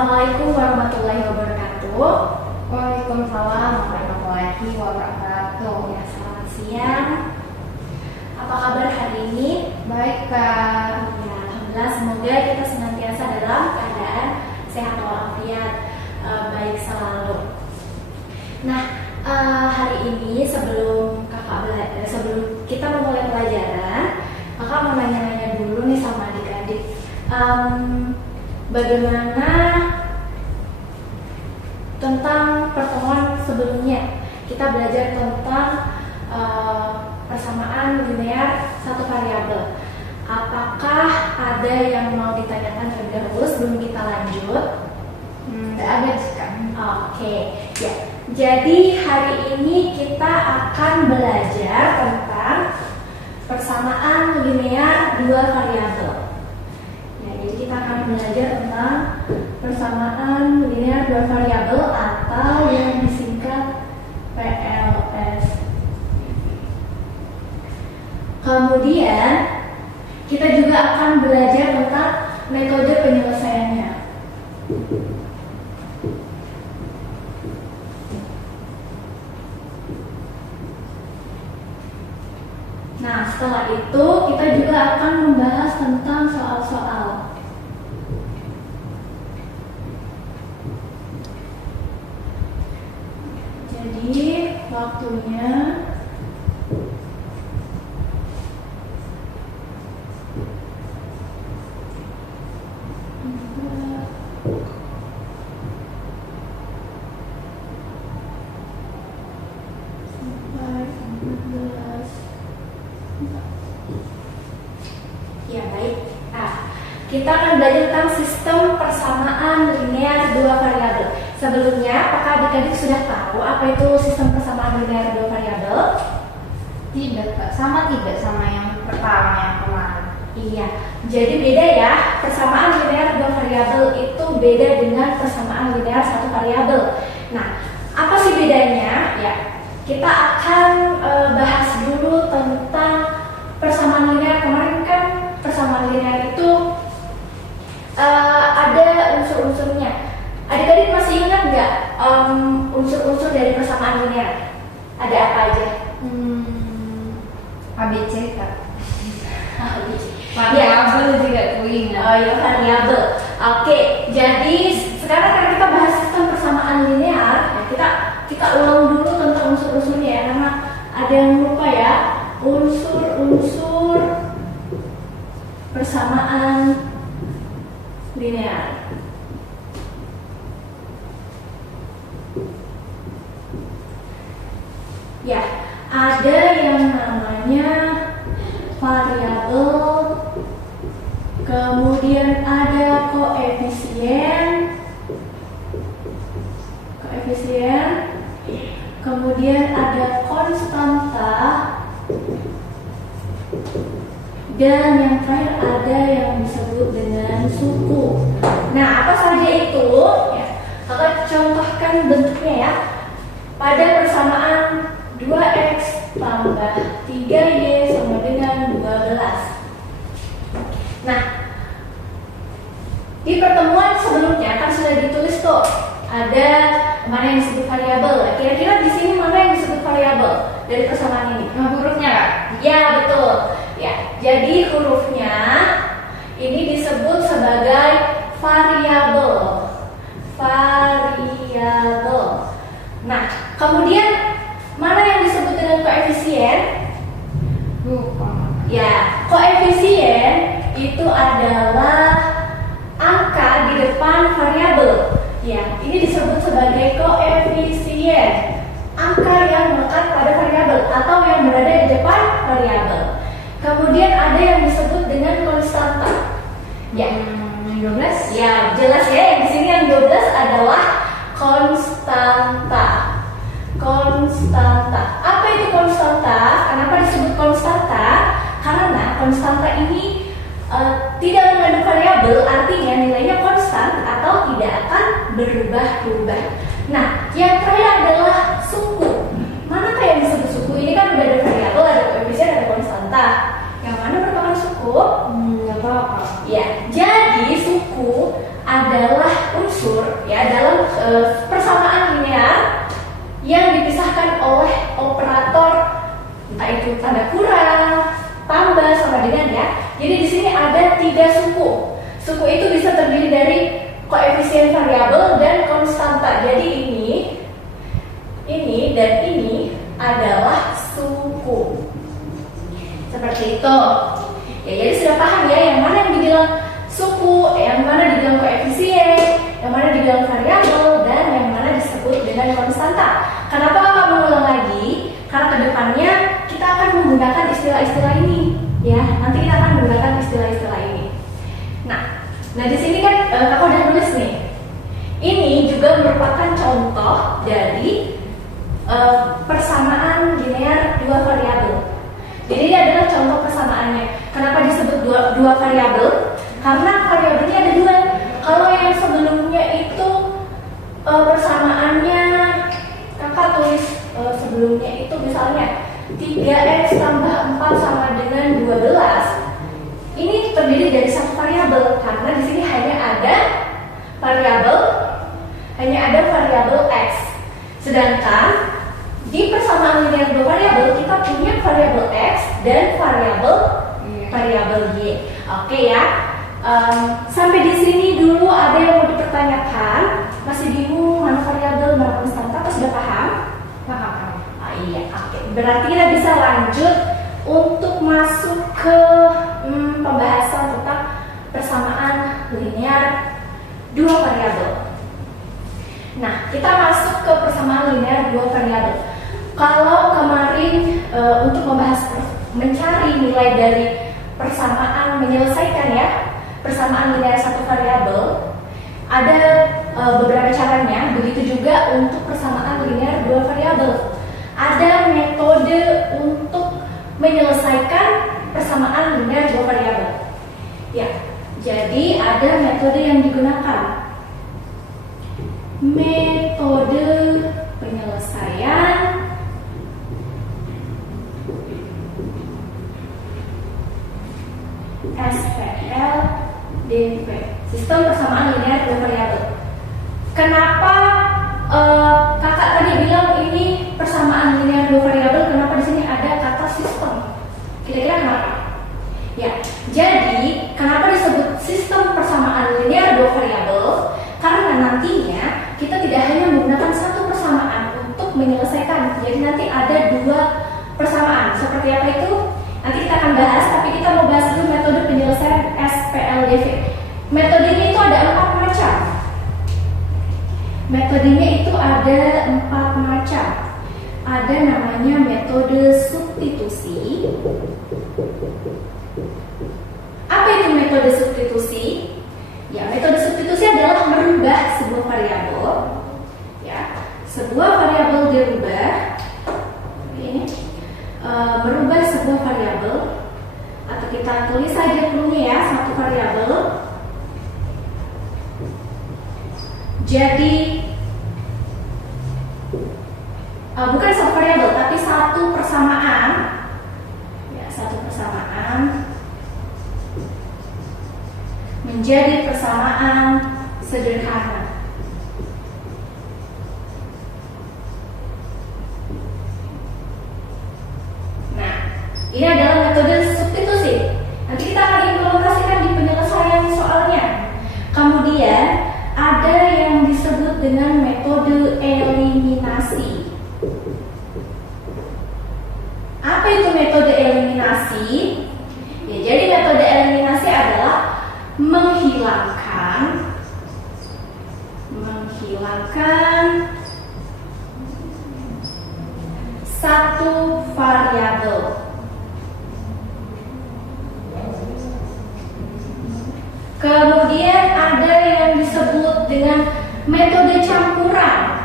Assalamualaikum warahmatullahi wabarakatuh. Waalaikumsalam warahmatullahi wabarakatuh. Ya, selamat siang. Apa kabar hari ini? Baik, Kak. Ya, alhamdulillah, semoga kita senantiasa dalam keadaan sehat walafiat, baik selalu. Nah, hari ini sebelum kita memulai pelajaran, kakak mau nanya-nanya dulu nih sama adik-adik. Bagaimana tentang pertemuan sebelumnya? Kita belajar tentang persamaan linear satu variabel. Apakah ada yang mau ditanyakan terlebih dahulu sebelum kita lanjut? Tidak ada sih, Kak. Oke, ya. Jadi hari ini kita akan belajar tentang persamaan linear dua variabel. Ya, jadi kita akan belajar tentang persamaan linear dua variabel atau yang disingkat PLS. Kemudian kita juga akan belajar tentang metode penyelesaiannya. Nah, setelah itu kita juga akan membahas tentang soal-soal. Jadi, waktunya sampai 14. Ya, baik. Kita akan belajar tentang sistem persamaan linear dua variabel. Sebelumnya, apakah adik-adik sudah tahu apa itu sistem persamaan linear dua variabel? Tidak, Kak. Sama tidak sama yang pertama yang kemarin. Iya, jadi beda ya. Persamaan linear dua variabel itu beda dengan persamaan linear satu variabel. Nah, apa sih bedanya? Ya, kita akan bahas dulu tentang persamaan linear. Kemarin kan persamaan linear itu ada unsur-unsurnya. Adik-adik masih ingat nggak unsur-unsur dari persamaan linear? Ada apa aja? ABC, Kak. Variabel juga aku ingat. Oh ya, variabel. Oke, jadi sekarang kan kita bahas sistem persamaan linear. Ya, kita ulang dulu tentang unsur-unsurnya ya, karena ada yang lupa ya. Unsur-unsur persamaan linear. Ya, ada yang namanya variabel, kemudian ada koefisien, kemudian ada konstanta, dan yang terakhir ada yang disebut dengan suku. Nah, apa saja itu? Ya, kakak contohkan bentuknya ya. Pada persamaan 2x tambah 3y sama dengan 12. Nah, di pertemuan sebelumnya kan sudah ditulis tuh, ada mana yang disebut variabel. Kira-kira di sini mana yang disebut variabel dari persamaan ini? Hurufnya, Kak? Ya, betul. Ya, jadi hurufnya ini disebut sebagai variabel. Nah, kemudian mana yang disebut dengan koefisien? Ya, koefisien itu adalah angka di depan variabel. Ya, ini disebut sebagai koefisien. Angka yang melekat pada variabel atau yang berada di depan variabel. Kemudian ada yang disebut dengan konstanta. Ya, 12. ya jelas ya. Yang di sini yang 12 adalah konstanta. Apa itu konstanta? Kenapa disebut konstanta? Karena konstanta ini tidak mengandung variabel, artinya nilainya konstan atau tidak akan berubah-ubah. Nah, yang terakhir adalah suku. Manakah yang disebut suku? Ini kan udah ada variabel, ada koefisien, ada konstanta. Yang mana merupakan suku? Nggak tahu, Kak. Ya, jadi suku adalah unsur ya dalam persamaan linear yang dipisahkan oleh operator entah itu tanda kurang, tambah sama dengan ya. Jadi di sini ada 3 suku. Suku itu bisa terdiri dari koefisien variabel dan konstanta. Jadi ini dan ini adalah suku. Seperti itu. Ya, jadi sudah paham ya yang mana yang dibilang suku, yang mana dibilang koefisien, yang mana dibilang variabel, dan yang mana disebut dengan konstanta. Kenapa Kakak mengulang lagi? Karena kedepannya kita akan menggunakan istilah-istilah ini, ya. Nanti kita akan menggunakan istilah-istilah ini. Nah di sini kan Kakak udah nulis nih. Ini juga merupakan contoh dari persamaan linear 2 variabel. Jadi ini adalah contoh persamaannya. Kenapa disebut dua variabel? Karena variabelnya ada 2. Kalau yang sebelumnya itu persamaannya Kakak tulis sebelumnya itu misalnya 3x tambah 4 sama dengan 12. Ini terdiri dari satu variabel karena di sini hanya ada variabel x. Sedangkan di persamaan linear 2 variabel kita punya variabel x dan variabel y. Oke ya. Sampai di sini dulu ada yang mau dipertanyakan? Masih bingung mana variabel, mana konstanta? Atau sudah paham? Paham. Iya. Oke. Berarti kita bisa lanjut untuk masuk ke pembahasan tentang persamaan linear 2 variabel. Nah, kita masuk ke persamaan linear 2 variabel. Kalau kemarin untuk mencari nilai dari persamaan menyelesaikan ya persamaan linear 1 variabel ada beberapa caranya. Begitu juga untuk persamaan linear 2 variabel. Ada metode untuk menyelesaikan persamaan linear 2 variabel. Ya, jadi ada metode yang digunakan. Metode penyelesaian SPLDV, sistem persamaan linear 2 variabel. Kenapa kakak tadi bilang ini persamaan linear 2 variabel? Kenapa di sini ada kata sistem? Kira-kira kenapa? Ya, jadi kenapa disebut sistem persamaan linear 2 variabel? Karena nantinya kita tidak hanya menggunakan satu persamaan untuk menyelesaikan. Jadi nanti ada 2 persamaan. Seperti apa itu? Nanti kita akan bahas, tapi kita mau bahas dulu metode penyelesaian SPLDV. Metodenya itu ada 4 macam. Metodenya itu ada 4 macam. Ada namanya metode substitusi. Apa itu metode substitusi? Ya, metode substitusi adalah merubah sebuah variabel. Ya, sebuah variabel dirubah. Ini merubah sebuah variabel, atau kita tulis saja dulunya ya, satu variabel jadi bukan satu variabel tapi satu persamaan ya, satu persamaan menjadi persamaan sederhana. Nah, ini adalah metode substitusi. Nanti kita akan implementasikan di penyelesaian soalnya. Kemudian ada yang disebut dengan metode eliminasi. Apa itu metode eliminasi? Ya, jadi metode eliminasi adalah menghilangkan satu variabel. Kemudian ada yang disebut dengan metode campuran.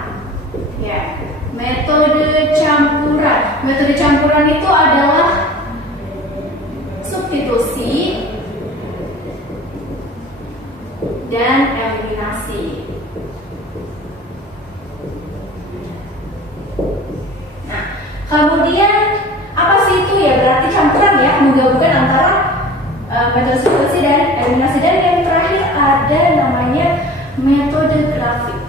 Ya, metode campuran. Metode campuran itu adalah substitusi dan eliminasi. Nah, kemudian apa sih itu ya? Berarti campuran ya, menggabungkan antara metode substitusi dan eliminasi. Dan yang terakhir ada namanya metode grafik.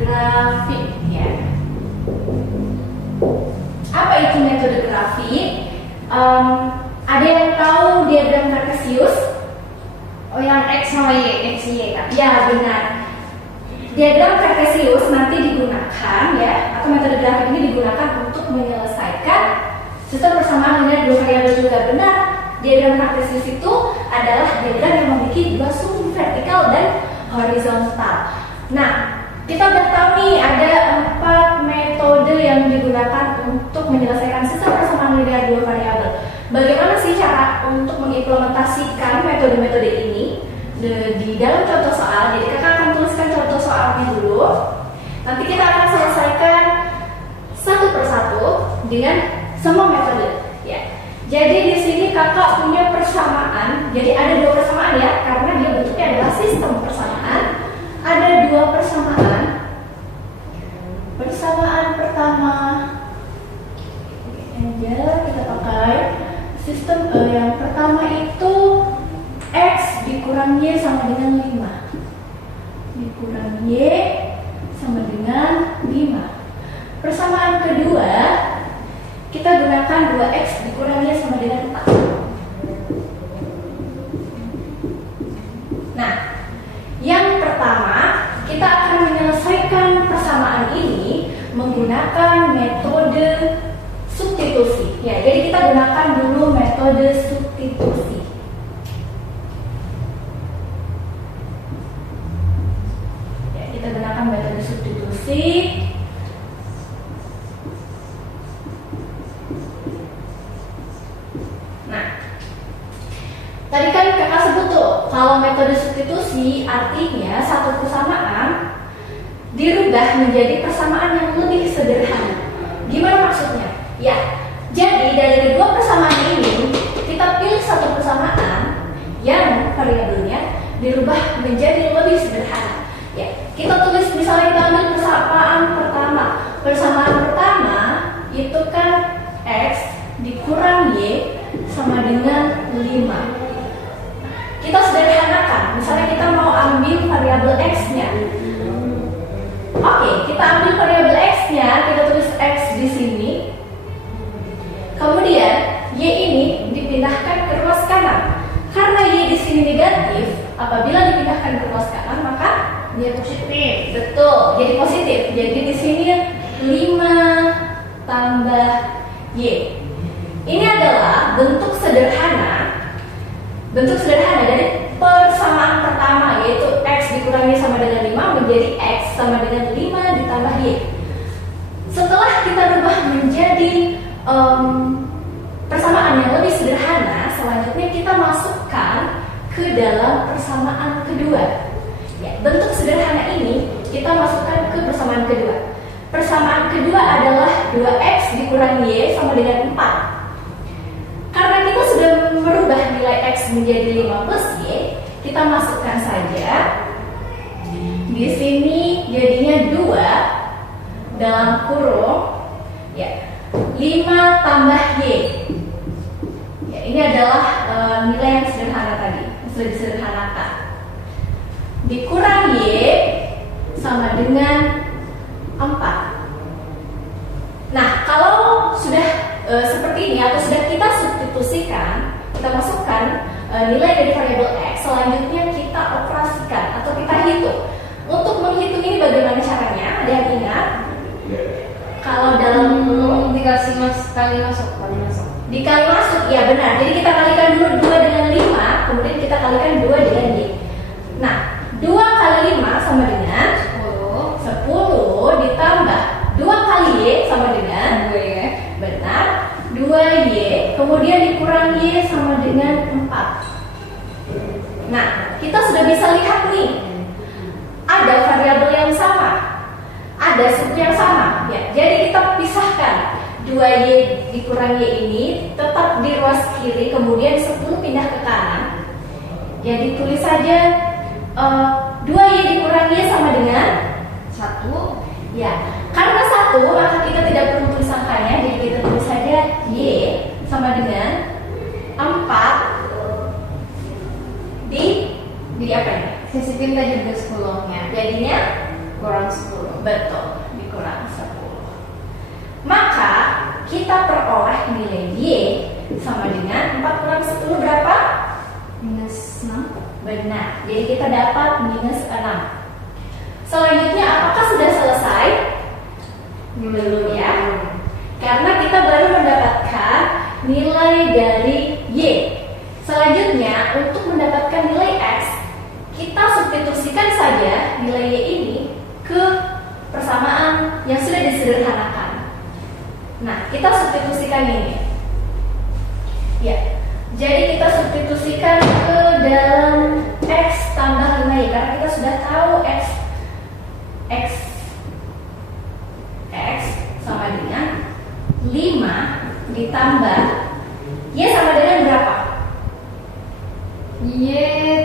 Grafik ya. Apa itu metode grafik? Ada yang tahu diagram Cartesius? Oh, yang X sama Y, X, Y kan? Ya, benar. Diagram Cartesius nanti digunakan ya, atau metode grafik ini digunakan untuk menyelesaikan sistem persamaan linear dua variabel juga. Benar, diagram Cartesius itu adalah diagram yang memiliki dua sumbu vertikal dan horizontal. Nah, kita udah tahu nih ada 4 metode yang digunakan untuk menyelesaikan sistem persamaan linear dua variabel. Bagaimana sih cara untuk mengimplementasikan metode-metode ini di dalam contoh soal? Jadi kakak akan tuliskan contoh soalnya dulu. Nanti kita akan selesaikan satu persatu dengan semua metode. Ya. Jadi di sini kakak punya persamaan. Jadi ada 2 persamaan ya, karena dia bentuknya adalah sistem persamaan. Ada 2 persamaan. Persamaan pertama, kita pakai sistem yang pertama itu X dikurang Y sama dengan 5. Dikurang Y sama dengan 5. Persamaan kedua, kita gunakan 2X dikurang Y sama dengan 4. Nah, yang pertama, kita akan menyelesaikan persamaan ini menggunakan metode substitusi. Ya, jadi kita gunakan dulu metode substitusi. Ya, kita gunakan metode substitusi. Nah, tadi kan kakak sebut tuh, kalau metode substitusi artinya satu persamaan dirubah menjadi persamaan yang lebih sederhana. Gimana maksudnya? Ya, jadi dari kedua persamaan ini kita pilih satu persamaan yang variabelnya dirubah menjadi lebih sederhana. Ya, kita tulis misalnya kita ambil persamaan pertama. Persamaan pertama itu kan X dikurang Y sama dengan 5. Kita sederhanakan. Misalnya kita mau ambil variabel X-nya. Oke, kita ambil variabel X-nya, kita tulis X di sini. Kemudian Y ini dipindahkan ke ruas kanan. Karena Y di sini negatif, apabila dipindahkan ke ruas kanan maka dia positif. Betul, jadi positif. Jadi di sini 5 tambah Y. Ini adalah bentuk sederhana dari persamaan pertama, yaitu X dikurangi sama dengan 5 menjadi X sama dengan 5 ditambah Y. Setelah kita rubah menjadi persamaan yang lebih sederhana, selanjutnya kita masukkan ke dalam persamaan kedua. Ya, bentuk sederhana ini kita masukkan ke persamaan kedua. Persamaan kedua adalah 2X dikurangi Y sama dengan 4. Karena kita sudah merubah nilai X menjadi 5 plus Y, kita masukkan saja. Di sini jadinya 2 dalam kurung ya 5 tambah Y. Ya, ini adalah nilai yang sederhana tadi, yang sudah disederhanakan. Dikurang Y sama dengan 4. Nah, kalau sudah seperti ini atau sudah kita substitusikan, kita masukkan nilai dari variabel X, selanjutnya kita operasikan atau kita hitung. Untuk menghitung ini bagaimana caranya? Ada yang ingat? Kalau dalam dikasih kali masuk. Dikali masuk, ya benar. Jadi kita kalikan dulu 2 dengan 5, kemudian kita kalikan 2 dengan Y. Nah, 2 kali 5 sama dengan 10 ditambah 2 kali Y sama dengan 2 ya. Benar, 2Y, kemudian dikurang Y sama dengan 4. Nah, kita sudah bisa lihat nih, ada variabel yang sama, ada suku yang sama. Ya, jadi kita pisahkan 2Y dikurang Y ini tetap di ruas kiri, kemudian 10 pindah ke kanan. Ya, ditulis saja 2Y dikurang Y sama dengan 1. Ya, karena 1 maka kita tidak perlu tulis angkanya, jadi kita tulis saja Y sama dengan 4 di apa Sisi tinta juga 10-nya. Jadinya Kurang 10. betul, dikurang 10. Maka kita peroleh nilai Y sama dengan 4 kurang 10 berapa? Minus 6. Benar, jadi kita dapat minus 6. Selanjutnya apakah sudah selesai? Belum ya, karena kita baru mendapatkan nilai dari Y. Selanjutnya untuk mendapatkan nilai X, kita substitusikan saja nilai Y ini ke persamaan yang sudah disederhanakan. Nah, kita substitusikan ini. Ya, jadi kita substitusikan ke dalam X tambah 5Y karena kita sudah tahu X sama dengan 5 ditambah Y sama dengan berapa? Y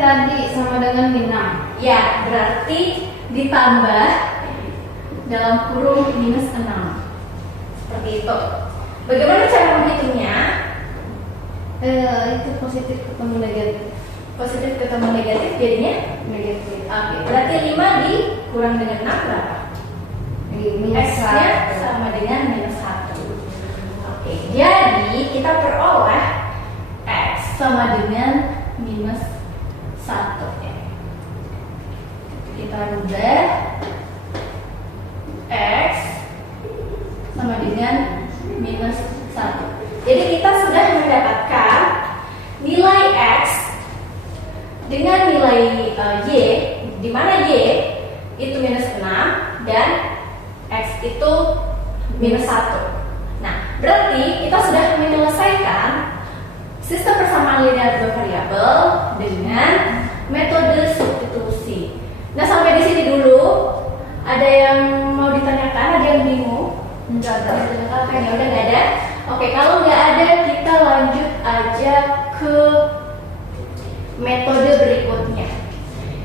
tadi sama dengan min 6. Ya, berarti ditambah dalam kurung minus 6. Seperti itu. Bagaimana cara menghitungnya? Itu positif ketemu negatif. Positif ketemu negatif jadinya Negatif. oke, berarti 5 dikurang dengan 6 berapa? Minus X-nya 1. sama dengan minus 1. Oke, jadi kita peroleh X sama dengan minus 1 ya. Kita rubah X sama dengan minus 1. Jadi kita sudah mendapatkan nilai X dengan nilai Y, di mana Y itu minus 6 dan X itu minus 1. Nah, berarti kita sudah menyelesaikan sistem persamaan linear dua variabel dengan metode substitusi. Nah, sampai di sini dulu. Ada yang mau ditanyakan? Ada yang bingung? Enggak ada. Kayaknya udah nggak ada. Oke, kalau nggak ada, kita lanjut aja ke metode berikutnya.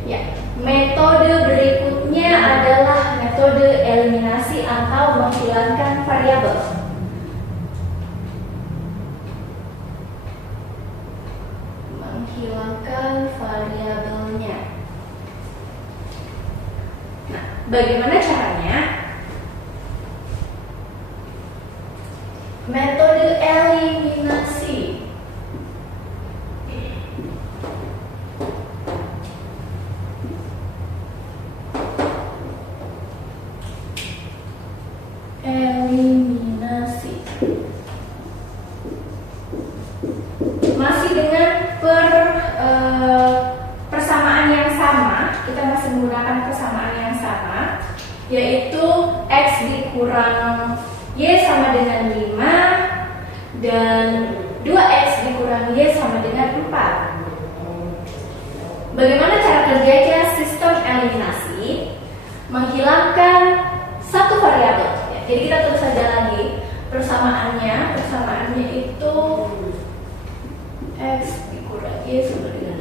Ya, metode berikutnya adalah metode eliminasi atau menghilangkan variabel. Menghilangkan variabelnya. Nah, bagaimana caranya? Metode eliminasi. Eliminasi. Masih dengan persamaan yang sama, kita masih menggunakan persamaan yang sama, yaitu X dikurang Y sama dengan 5 dan 2X dikurang Y sama dengan 4. Bagaimana cara kerjanya sistem eliminasi? Menghilangkan satu variabel. Ya, jadi kita tulis saja lagi persamaannya. Persamaannya itu X dikurang Y sama dengan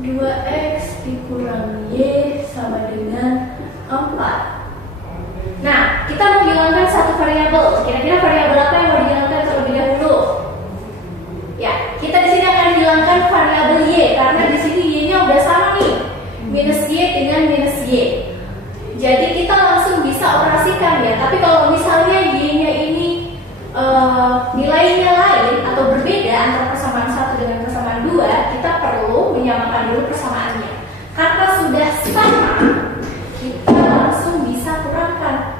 5, 2X dikurang Y sama dengan 4. Nah, kita menghilangkan satu variabel. Kira-kira variabel apa yang mau dihilangkan terlebih dahulu? Ya, kita di sini akan hilangkan variabel Y karena di sini Y-nya udah sama nih, minus Y dengan minus Y. Jadi kita langsung bisa operasikan ya. Tapi kalau misalnya Y-nya ini nilainya lain atau berbeda antara persamaan 1 dengan persamaan 2, kita perlu menyamakan dulu persamaannya. Karena sudah sama, kita langsung bisa kurangkan.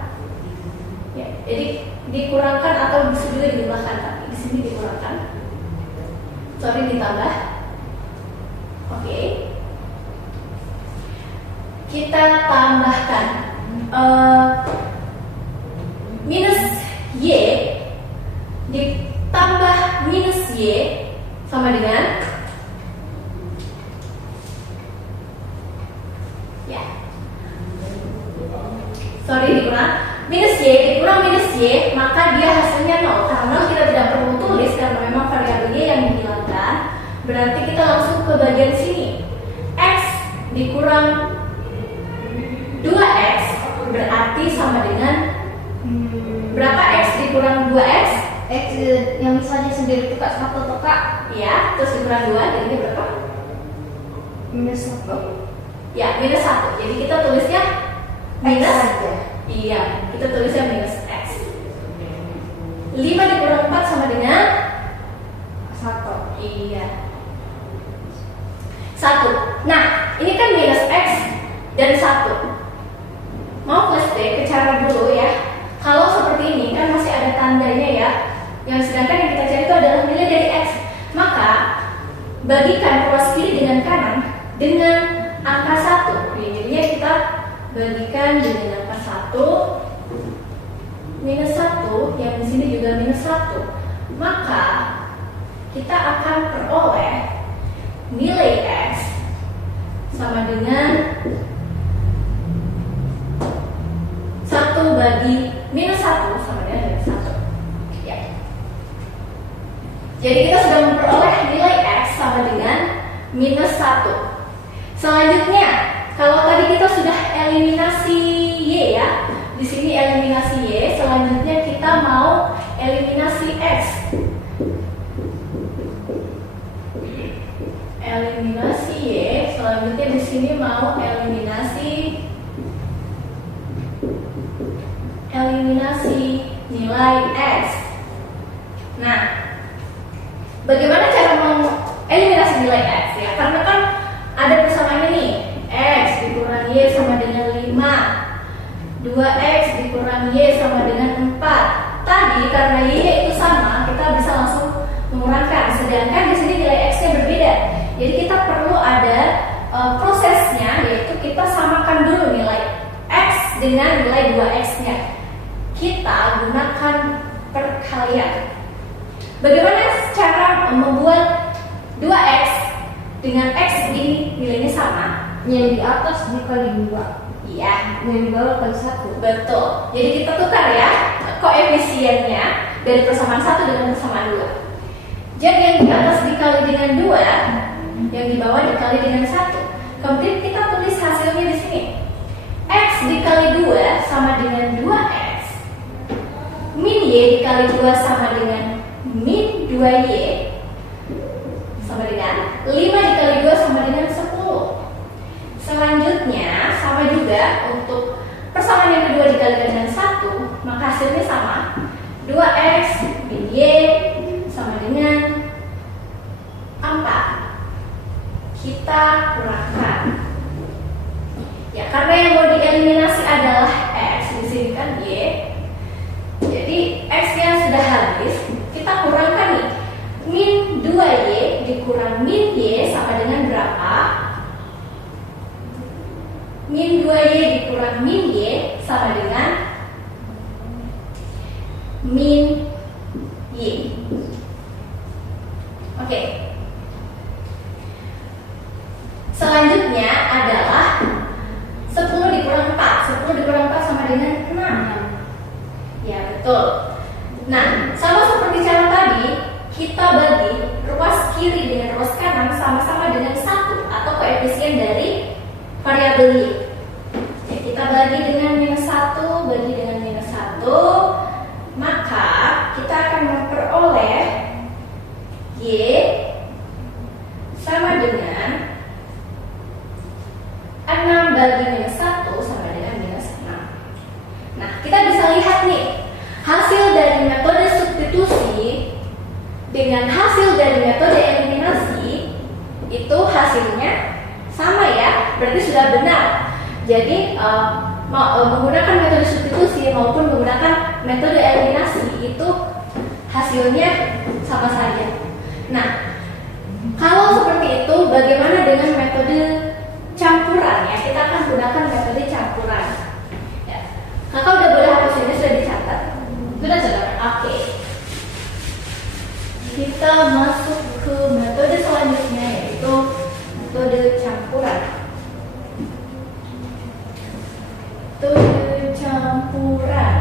Ya, jadi dikurangkan atau bisa juga ditambahkan, tapi di sini dikurangkan. Sorry, ditambah. Oke. Kita tambahkan minus Y ditambah minus Y sama dengan ya. Sorry, dikurang minus Y, maka dia hasilnya 0. Karena kita tidak perlu tulis karena memang variabelnya yang dihilangkan. Berarti kita langsung ke bagian sini. X dikurang 2X berarti sama dengan berapa? X dikurang 2X? X yang misalnya sendiri tukar 1 tukar. Ya, terus dikurang 2 jadinya berapa? minus 1. Ya, minus 1. Jadi kita tulisnya minus aja. Iya, kita tulisnya minus X. 5 dikurang 4 sama dengan 1. Iya, 1. Nah, ini kan minus X dan 1. Mau flashback ke cara dulu ya. Kalau seperti ini kan masih ada tandanya ya. Yang sedangkan yang kita cari itu adalah nilai dari X. Maka bagikan ruas kiri dengan kanan dengan angka 1. Jadinya kita bagikan dengan angka 1 minus 1, yang di sini juga minus 1. Maka kita akan peroleh nilai X sama dengan 1 bagi minus 1 sama dengan minus 1. Ya. Jadi kita sudah memperoleh nilai X sama dengan minus 1. Selanjutnya, kalau tadi kita sudah eliminasi Y ya, di sini eliminasi Y, selanjutnya kita mau eliminasi X. Eliminasi Y, selanjutnya di sini mau eliminasi nilai X. Nah, bagaimana cara mengeliminasi nilai X ya? Karena kan ada persamaannya nih, X dikurang Y sama dengan 5, 2X dikurang Y sama dengan 4. Tadi karena Y-nya itu sama, kita bisa langsung mengurangkan. Sedangkan di sini nilai X-nya berbeda. Jadi kita perlu ada prosesnya, yaitu kita samakan dulu nilai X dengan nilai 2X-nya. Kita gunakan perkalian. Bagaimana cara membuat 2X dengan X ini nilainya sama? Yang di atas dikali 2. Iya, Yang di bawah kali 1. betul. Jadi kita tukar ya koefisiennya dari persamaan 1 dengan persamaan 2. Jadi yang di atas dikali dengan 2, yang di bawah dikali dengan 1. Kemudian kita tulis hasilnya di sini. X dikali 2 sama dengan 2X. Min Y dikali 2 sama dengan min 2Y sama dengan 5 dikali 2 sama dengan 10. Selanjutnya sama juga untuk persamaan yang kedua dikalikan dengan 1, maka hasilnya sama. 2X min Y sama dengan 4. Kita kurangkan. Ya, karena yang mau dieliminasi adalah X, di sini kan Y. Jadi X-nya sudah habis, kita kurangkan nih. Min 2Y dikurang min Y sama dengan berapa? Min 2Y dikurang min Y sama dengan min Y. Oke. Selanjutnya adalah 10 dikurang 4. 10 dikurang 4 sama dengan 6. Ya, betul. Nah, sama seperti cara tadi, kita bagi ruas kiri dengan ruas kanan sama-sama dengan 1 atau koefisien dari variabel Y. Ya, kita bagi dengan minus 1, bagi dengan minus 1, maka kita akan memperoleh Y sama dengan 6 bagi minus 1 sama dengan minus 6. Nah, kita bisa lihat nih, hasil dari metode substitusi dengan hasil dari metode eliminasi itu hasilnya sama ya, berarti sudah benar. Jadi menggunakan metode substitusi maupun menggunakan metode eliminasi itu hasilnya sama saja. Nah, kalau seperti itu, bagaimana dengan metode campuran ya? Kita akan gunakan metode campuran. Ya. Kakak udah boleh hapus ini, sudah dicatat? Sudah sudah. Oke. Kita masuk ke metode selanjutnya, yaitu metode campuran. Metode campuran.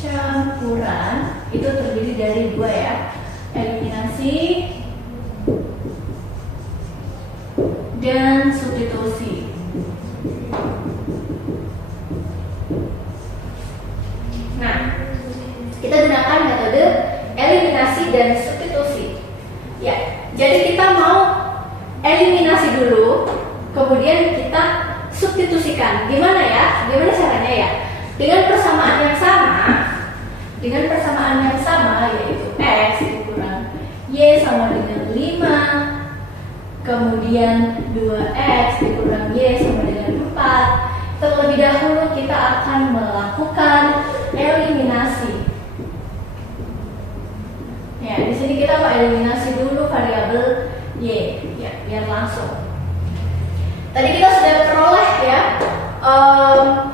Campuran itu terdiri dari 2 ya, eliminasi dan substitusi. Nah, Kita gunakan metode eliminasi dan substitusi. Ya, jadi kita mau eliminasi dulu, kemudian kita substitusikan. Gimana ya? Gimana caranya ya? Dengan persamaan yang sama, yaitu X dikurang Y sama dengan 5, kemudian 2X dikurang Y sama dengan 4. Terlebih dahulu kita akan melakukan eliminasi. Ya, di sini kita mau eliminasi dulu variabel Y, ya, biar langsung. Tadi kita sudah peroleh ya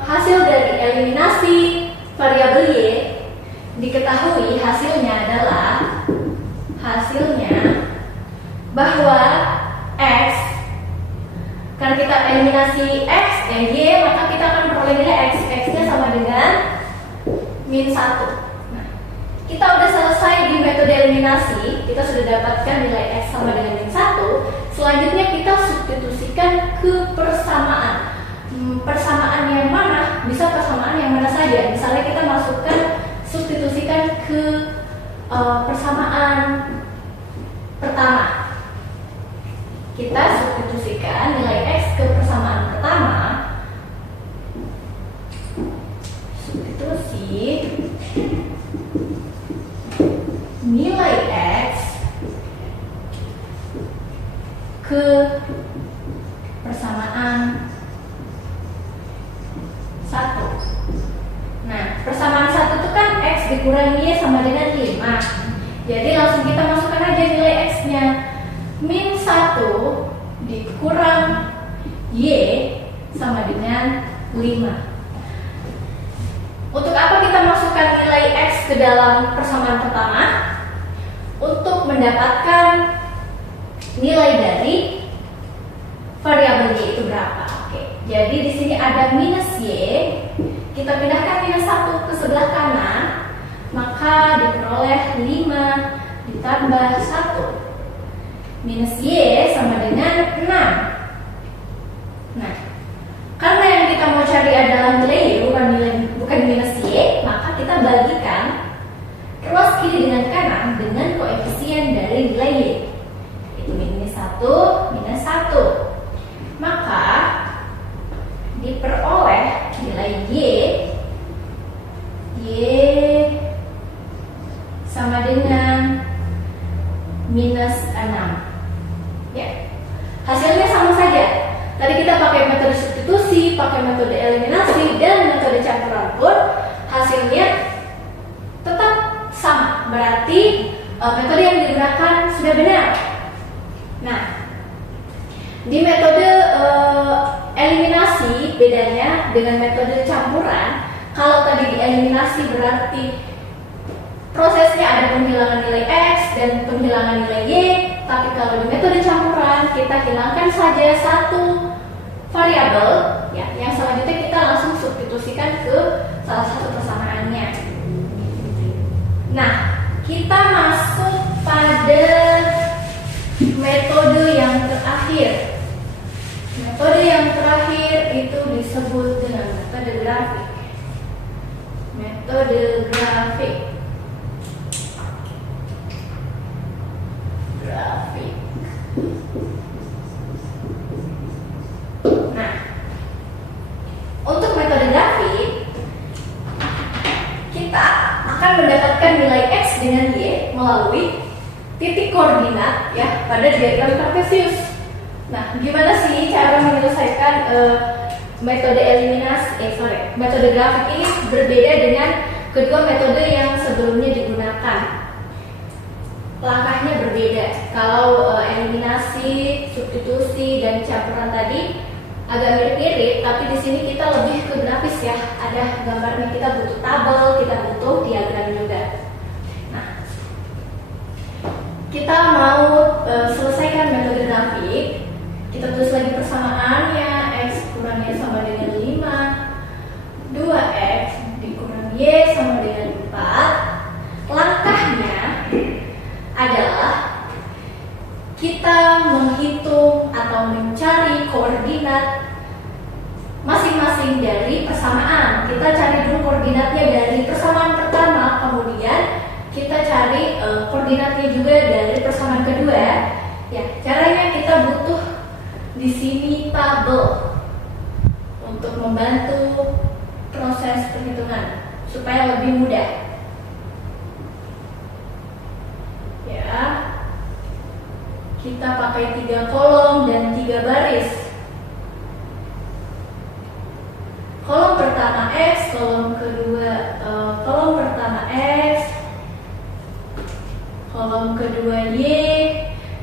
hasil dari eliminasi variabel Y. Diketahui hasilnya bahwa X, karena kita eliminasi X dan Y, maka kita akan peroleh nilai X. X-nya sama dengan min 1. Nah, kita udah selesai di metode eliminasi, kita sudah dapatkan nilai X sama dengan min 1. Selanjutnya kita substitusikan ke persamaan. Persamaan yang mana? Bisa persamaan yang mana saja. Misalnya kita substitusikan ke persamaan pertama. Kita substitusikan nilai X ke persamaan pertama. Substitusi nilai X ke persamaan 1. Nah, persamaan 1 itu kan X dikurangi Y sama dengan 5. Jadi langsung kita masukkan aja nilai X-nya. Min 1 dikurang Y sama dengan 5. Untuk apa kita masukkan nilai X ke dalam persamaan pertama? Untuk mendapatkan nilai dari variabel Y itu berapa. Oke. Jadi di sini ada minus Y. Kita pindahkan minus 1 ke sebelah kanan, maka diperoleh 5 ditambah 1. Minus Y sama dengan 6. Nah, karena yang kita mau cari adalah nilai Y, bukan minus Y, maka kita bagikan ruas kiri dengan kanan dengan koefisien dari nilai Y. Itu minus 1, minus 1. Maka diperoleh nilai Y sama dengan minus 6. Ya, hasilnya sama saja. Tadi kita pakai metode substitusi, pakai metode eliminasi, dan metode campuran pun hasilnya tetap sama. Berarti metode yang digunakan sudah benar. Nah, di metode eliminasi bedanya dengan metode campuran. Kalau tadi dieliminasi berarti prosesnya ada penghilangan nilai X dan penghilangan nilai Y. Tapi kalau di metode campuran kita hilangkan saja satu variabel, ya, yang selanjutnya kita langsung substitusikan ke salah satu persamaannya. Nah, kita masuk pada metode yang terakhir. Metode yang terakhir itu disebut dengan metode grafik. Metode grafik. Nah, untuk metode grafik kita akan mendapatkan nilai X dengan Y melalui titik koordinat ya pada diagram Kartesius. Nah, gimana sih cara menyelesaikan metode metode grafik ini berbeda dengan kedua metode yang sebelumnya digunakan. Langkahnya berbeda. Kalau eliminasi, substitusi, dan campuran tadi agak mirip-mirip, tapi di sini kita lebih ke grafis ya. Ada gambarnya, kita butuh tabel, kita butuh diagram juga. Nah, kita mau selesaikan metode grafik. Kita tulis lagi persamaannya. X kurang Y sama dengan 5, 2X dikurang Y sama dengan 4. Langkahnya adalah kita menghitung atau mencari koordinat masing-masing dari persamaan. Kita cari dulu koordinatnya dari persamaan pertama, kemudian supaya lebih mudah. Ya, kita pakai 3 kolom dan 3 baris. Kolom pertama X, kolom pertama X, kolom kedua Y,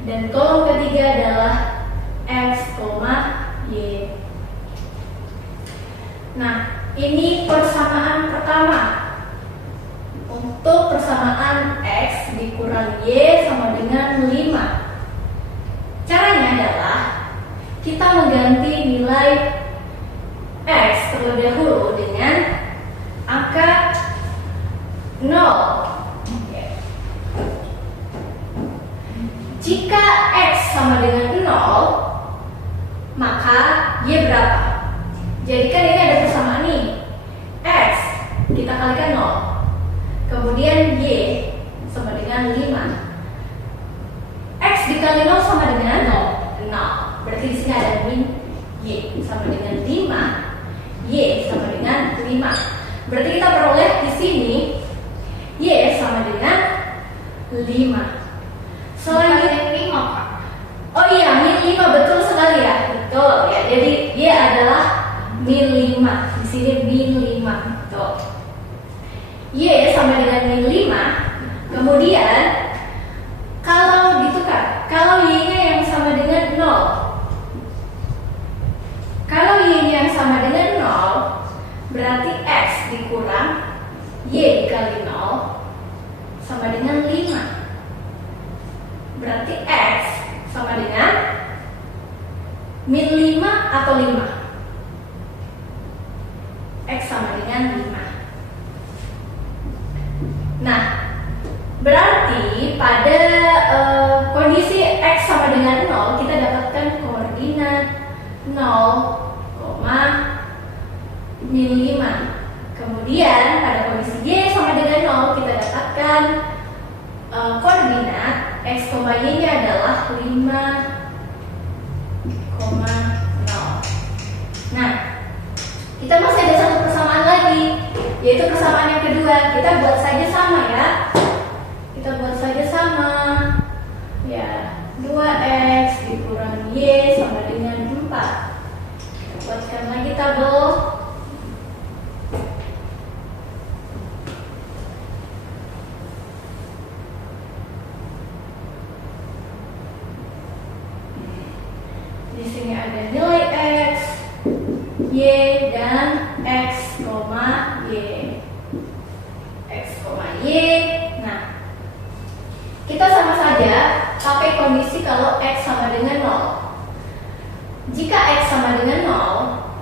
dan kolom ketiga adalah X, Y. Nah, ini persamaan pertama. Untuk persamaan X dikurang Y sama dengan 5. Caranya adalah kita mengganti nilai X terlebih dahulu dengan angka 0. Jika X sama dengan 0, maka Y berapa? Jadi kan ini ada persamaan nih. X kita kalikan 0. Kemudian Y sama dengan 5. X dikali 0 sama dengan 0. Berarti di sini ada min Y sama dengan 5. Y sama dengan 5. Berarti kita peroleh di sini Y sama dengan 5. Selanjutnya 5, Kak. Oh iya, min 5, betul sekali ya. Betul ya. Jadi Y adalah min 5. Di sini min 5. Betul. Y sama dengan min 5. Kemudian kalau ditukar, kalau Y-nya yang sama dengan 0. Kalau Y-nya yang sama dengan 0, berarti X dikurang Y dikali 0 sama dengan 5. Berarti X sama dengan min 5 atau 5? X sama dengan 5. Nah, berarti pada kondisi X sama dengan 0, kita dapatkan koordinat 0, min 5. Kemudian pada kondisi Y sama dengan 0, kita dapatkan koordinat X, Y-nya adalah 5,0. Nah, kita masih ada satu persamaan lagi, yaitu persamaan yang kedua. Kita buat saja sama ya. Kita buat saja sama. Ya, 2X dikurang Y sama dengan 4. Kita buatkan lagi tabel. Di sini ada nilai X, Y, dan X, Y. X, Y. Nah, kita sama saja pakai kondisi kalau X sama dengan 0. Jika X sama dengan 0,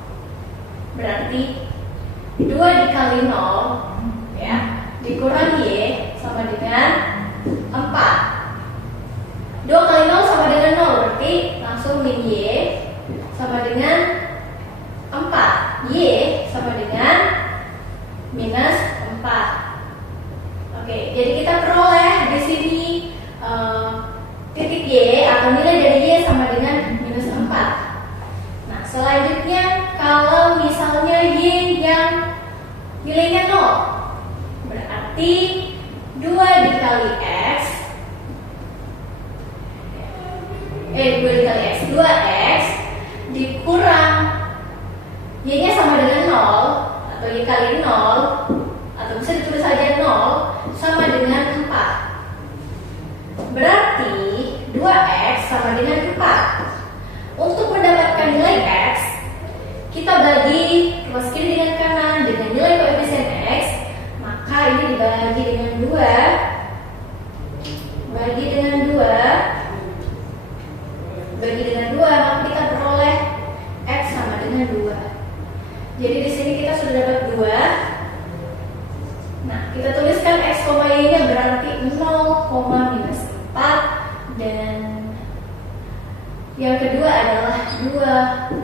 berarti 2 dikali 0 ya, dikurang Y sama dengan 4. 2 kali 0 sama dengan 0, berarti langsung min Y sama dengan 4. Y sama dengan minus 4. Oke, jadi kita peroleh di sini titik Y atau nilai dari Y sama dengan minus 4. Nah, selanjutnya kalau misalnya Y yang nilainya 0, berarti 2 dikali X 2X dikurang Y-nya sama dengan 0 atau Y kali 0, atau bisa ditulis saja 0 sama dengan 4. Berarti 2X sama dengan 4. Untuk mendapatkan nilai X, kita bagi ruas kiri dengan kanan dengan nilai koefisien X, maka ini dibagi dengan 2. Bagi dengan 2, maka kita peroleh X sama dengan 2. Jadi di sini kita sudah dapat 2. Nah, kita tuliskan X, Y-nya berarti 0, minus 4, dan yang kedua adalah 2,0.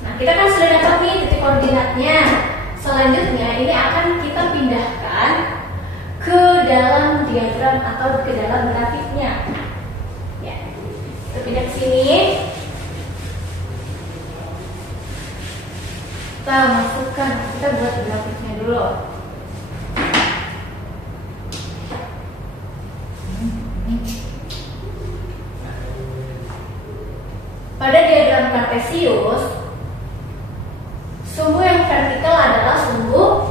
Nah, kita kan sudah dapat nih titik koordinatnya. Selanjutnya ini akan kita pindahkan ke dalam diagram atau ke dalam grafiknya. Ya, kita pindah ke sini. Kita masukkan, kita buat grafiknya dulu. Pada diagram kartesius, sumbu yang vertikal adalah sumbu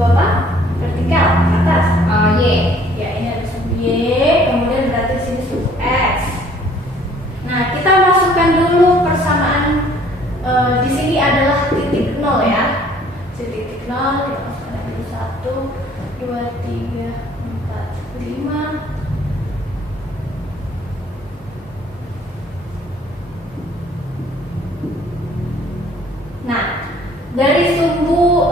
apa? Vertikal, atas. Y. Ya, ini ada sumbu Y, kemudian berarti di sini sumbu X. Nah, kita masukkan dulu persamaan di sini adalah titik nol ya. Titik nol, kita masukkan dulu 1, 2, 3, 4, 5. Nah, dari sumbu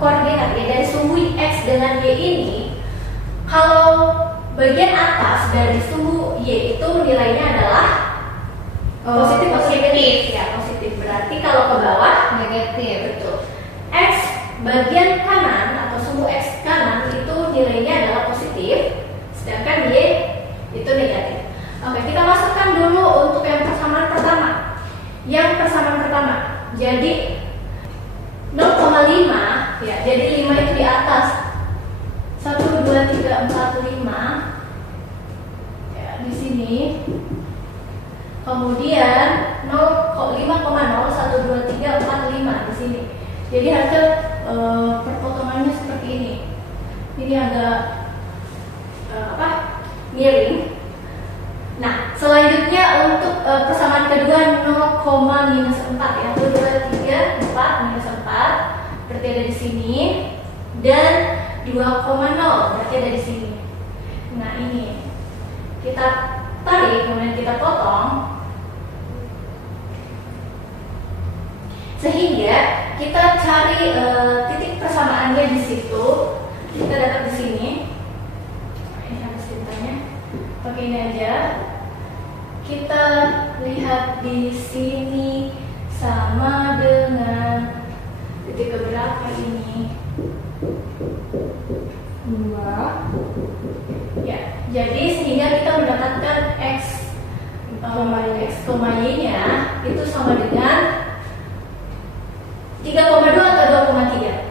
koordinat ya, dari sumbu X dengan Y ini, kalau bagian atas dari sumbu Y itu nilainya adalah positif ya, positif. Berarti kalau ke bawah Negatif. betul. X bagian kanan atau sumbu X kanan itu nilainya adalah positif, sedangkan Y itu negatif. Oke, kita masukkan dulu untuk yang persamaan pertama. Yang persamaan pertama, jadi 0,5 ya, jadi 5 itu di atas 1, 2, 3, 4, 5 ya, di sini. Kemudian 5,0 1, 2, 3, 4, 5 di sini. Jadi hasil perpotongannya seperti ini. Ini agak miring. Nah, selanjutnya untuk persamaan kedua 0,-4 ya. 1, 2, 3, 4, -4 berarti ada di sini, dan 2,0 berarti ada di sini. Nah, ini kita tarik kemudian kita potong sehingga kita cari titik persamaannya di situ. Kita dapat di sini. Ini harus tintanya. Pakai ini aja. Kita lihat di sini sama dengan titik keberapa ini? 2. Ya, jadi sehingga kita mendapatkan X, Y-nya itu sama dengan 3,2 atau 2,3.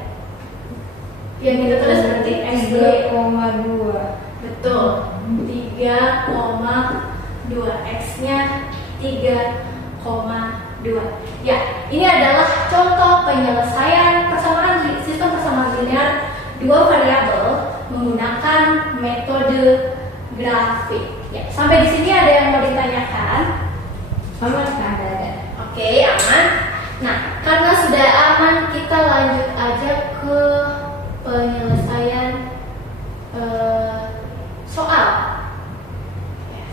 Yang kita tulis berarti X 3,2. betul, 3,2. X-nya 3,2. Ya, ini adalah contoh penyelesaian persamaan sistem persamaan linear dua variabel menggunakan metode grafik. Ya, sampai di sini ada yang mau ditanyakan? Aman kan ada? Oke, aman. Nah, karena sudah aman, kita lanjut aja ke penyelesaian soal. Ya.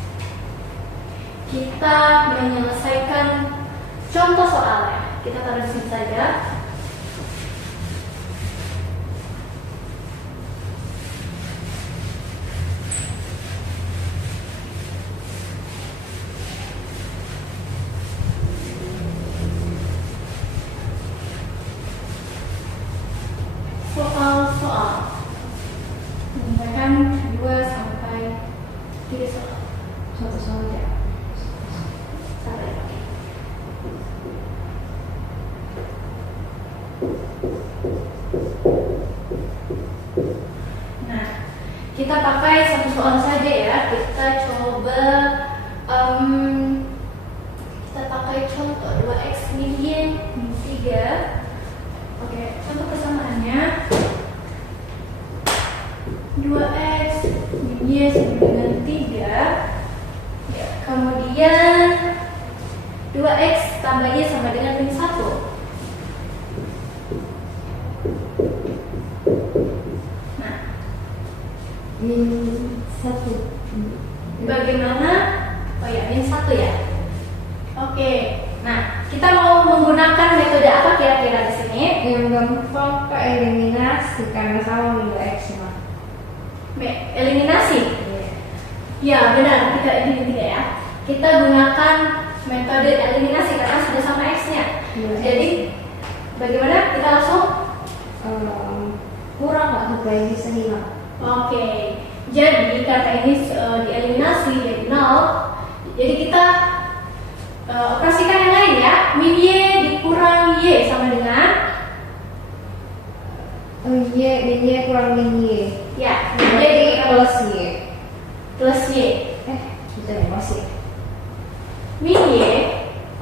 Kita menyelesaikan contoh soalnya. Kita taruh di sini saja. Soal-soal menggunakan 2 sampai 3 soal. Satu soal ya. Sampai. Nah, kita pakai satu soal saja ya. Kita coba kita pakai contoh 2x min y min 3. Oke, contoh persamaannya 2x min y sama dengan 3 ya, kemudian 2x tambah y sama dengan min 1. Nah, min 1. bagaimana? Oh ya, min 1 ya. Oke, nah kita mau menggunakan metode apa kira-kira di sini? Yang gampang ke eliminasi karena sama min 2x mah. Eliminasi. Ya benar, kita ini tidak ya. Kita gunakan metode eliminasi karena sudah sama x-nya. Jadi bagaimana? Kita langsung kurang nggak supaya bisa hilang. Oke. Jadi karena ini dieliminasi jadi 0. Jadi kita operasikan yang lain ya. Min y dikurang y sama dengan Y, min Y kurang min Y. Ya, Jadi plus Y. plus Y. Bisa ya masih. Min Y,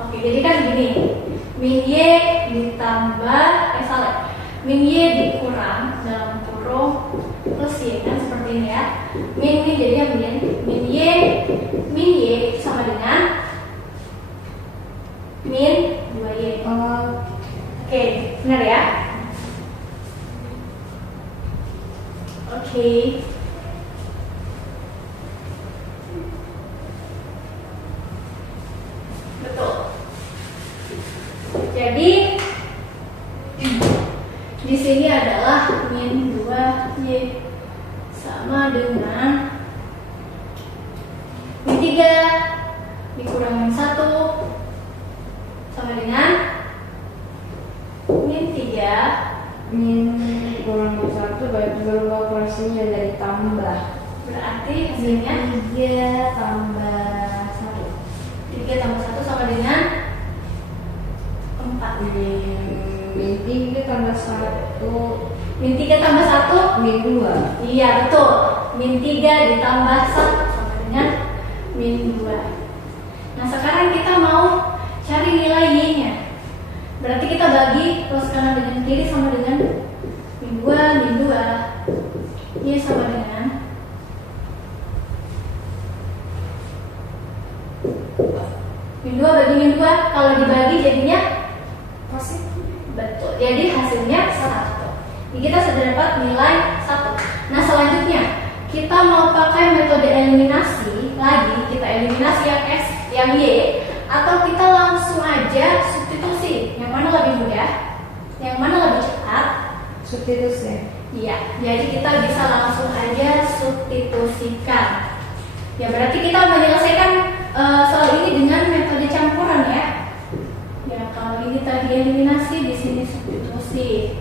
oke jadi kan gini, min Y ditambah, salah, min Y dikurang dalam kurung plus Y kan seperti ini ya. Min ini jadinya min Y itu sama dengan min 2Y. Oke, benar ya? Oke. Betul. Jadi di sini adalah min 2Y sama dengan min 3 dikurang min 1 sama dengan min 3 Min kurang min 1 berubah kurasinya jadi tambah. berarti Min hasilnya 3 tambah 3 tambah 1 sama dengan 4. 1. Min 3 tambah 1. Min 3 tambah 1 Min 2. iya betul. Min 3 ditambah 1 sama dengan min 2. Nah sekarang kita mau cari nilai Y-nya. Berarti kita bagi plus kanan dengan kiri sama dengan min 2 Y sama dengan min 2 bagi min 2. Kalau dibagi jadinya positif. Betul. Jadi hasilnya 1. Jadi kita sudah dapat nilai 1. Nah selanjutnya kita mau pakai metode eliminasi lagi. Kita eliminasi yang X, yang Y, atau kita langsung aja substitusi. Yang mana lebih mudah? Yang mana lebih cepat? Substitusi. Iya. Jadi kita bisa langsung aja substitusikan. Ya berarti kita menyelesaikan soal ini dengan metode campuran ya. Ya kalau ini tadi eliminasi, di sini substitusi.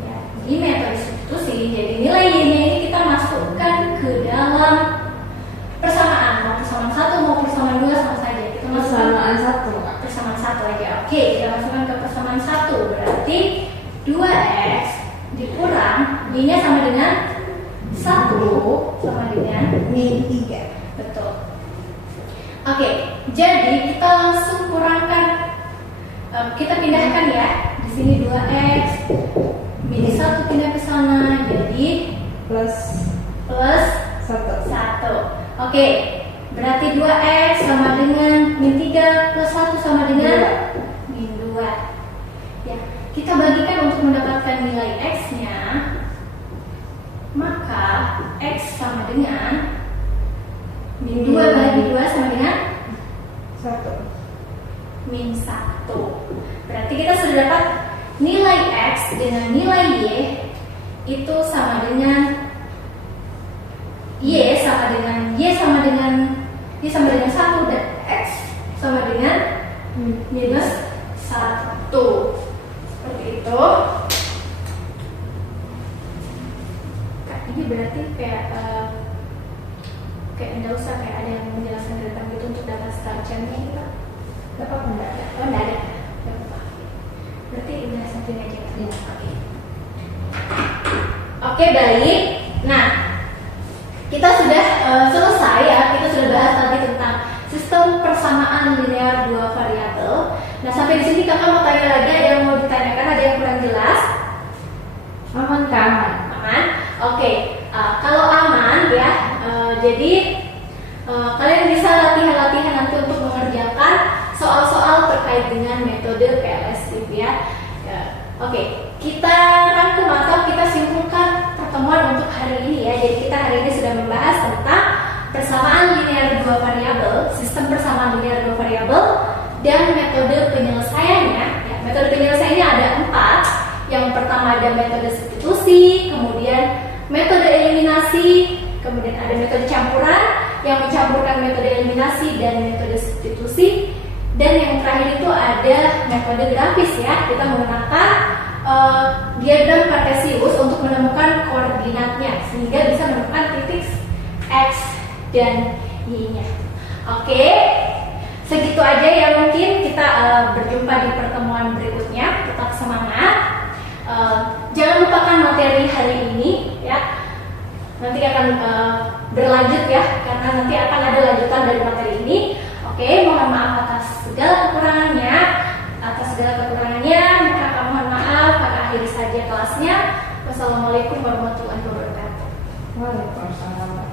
Ya, di metode substitusi, jadi nilai Y-nya ini kita masukkan ke dalam persamaan. Mau persamaan 1 mau persamaan 2 sama saja. Kita masukkan Persamaan 1. persamaan 1 aja. Oke, kita masukkan ke persamaan 1. Berarti 2X dikurang Y-nya sama dengan 1 sama dengan Min 3. betul. Oke, jadi kita langsung kurangkan, kita pindahkan ya. Di sini 2X, min 1 pindah ke sana, jadi Plus plus 1. 1. Oke, berarti 2X sama dengan min 3 plus 1 sama dengan min 2. Ya, kita bagikan untuk mendapatkan nilai X-nya. Maka X sama dengan min 2 bagi 2 sama dengan 1. min 1. Berarti kita sudah dapat nilai X dengan nilai Y itu sama dengan Y sama dengan 1 dan X sama dengan minus 1. Seperti itu. Ini berarti kayak nggak usah kayak ada yang menjelaskan tentang itu untuk data structure-nya gitu. Gak apa-apa, nggak ada. Oh nggak ada. Gak apa-apa. Berarti udah satu aja kan? Iya. Oke baik. Nah kita sudah selesai ya. Kita sudah bahas tadi tentang sistem persamaan linear dua variabel. Nah sampai di sini kakak mau tanya lagi, ada yang mau ditanyakan, ada yang kurang jelas? Aman kan? Aman. Oke, kalau aman ya, jadi kalian bisa latihan-latihan nanti untuk mengerjakan soal-soal terkait dengan metode PLS ya. Oke, kita rangkum atau kita simpulkan pertemuan untuk hari ini ya. Jadi kita hari ini sudah membahas tentang persamaan linear dua variabel, sistem persamaan linear dua variabel, dan metode penyelesaiannya. Ya, metode penyelesaiannya ada 4. Yang pertama ada metode substitusi, kemudian metode eliminasi, kemudian ada metode campuran yang mencampurkan metode eliminasi dan metode substitusi, dan yang terakhir itu ada metode grafis ya. Kita menggunakan diagram kartesius untuk menemukan koordinatnya sehingga bisa menemukan titik X dan Y-nya. Oke, segitu aja ya, mungkin kita berjumpa di pertemuan berikutnya. Tetap semangat. Jangan lupakan materi hari ini ya. Nanti akan berlanjut ya, karena nanti akan ada lanjutan dari materi ini. Oke, mohon maaf atas segala kekurangannya. Maka mohon maaf, maka akhiri saja kelasnya. Wassalamualaikum warahmatullahi wabarakatuh. Waalaikumsalam.